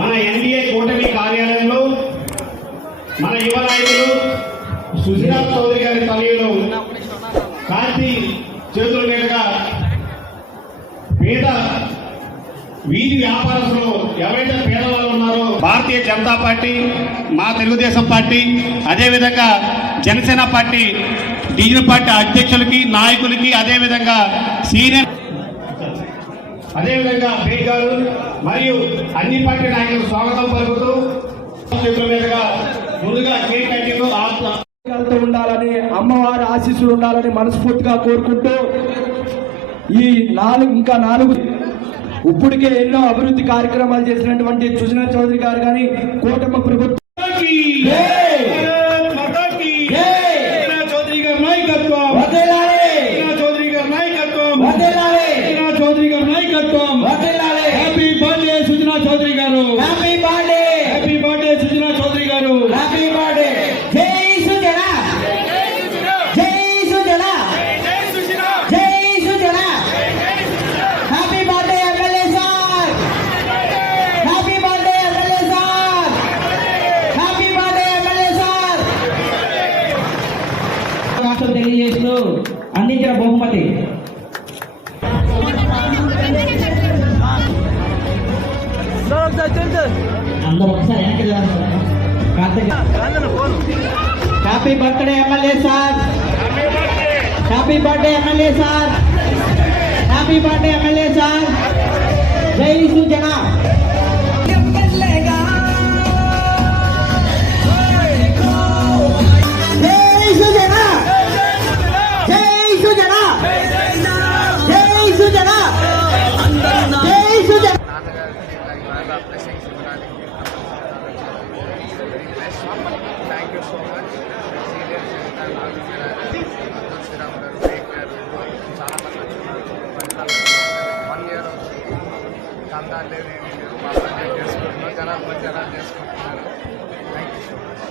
మన ఎన్డీఏ కూటమి కార్యాలయంలో మన యువ నాయకులు సుజనాథ్ చౌదరి గారి తనయులు కాంతి చేతుల మీదుగా పేద వీధి వ్యాపారస్తులు ఎవరైతే పేదవాళ్ళు ఉన్నారో భారతీయ జనతా పార్టీ, మా తెలుగుదేశం పార్టీ, అదేవిధంగా జనసేన పార్టీ డివిజన్ పార్టీ అధ్యక్షులకి, నాయకులకి, అదేవిధంగా సీనియర్, అదేవిధంగా బేగ్ గారు మరియు అన్ని పార్టీ నాయకులు స్వాగతం పలుకుతూ చేతుల మీదుగా ముందుగా కేక్ కటింగ్ ఉండాలని, అమ్మవారి ఆశీస్సులు ఉండాలని మనస్ఫూర్తిగా కోరుకుంటూ ఈ ఇంకా నాలుగు ఇప్పటికే ఎన్నో అభివృద్ధి కార్యక్రమాలు చేసినటువంటి సుజనాథ్ చౌదరి గారు కానీ కూటమి ప్రభుత్వం happy birthday Sujanath Chowdary garu, happy birthday, happy birthday Sujanath Chowdary garu, happy birthday. జై సుజనా, జై సుజనా, జై Sujana. Happy birthday MLA sir, happy birthday MLA sir, happy birthday MLA sir. రాష్ట్రం తెలియజేస్తూ అందించిన బహుమతి అందరూ ఒకసారి happy birthday MLA sir, happy birthday MLA sir, happy birthday MLA sir. జై Sujana. Thank you so much. చాలా మంది 1 year కందాలు లేదు, ఏమీ లేవు, బాగా చేసుకుంటున్నాం, జనాలు చేసుకుంటున్నారు. Thank you so much.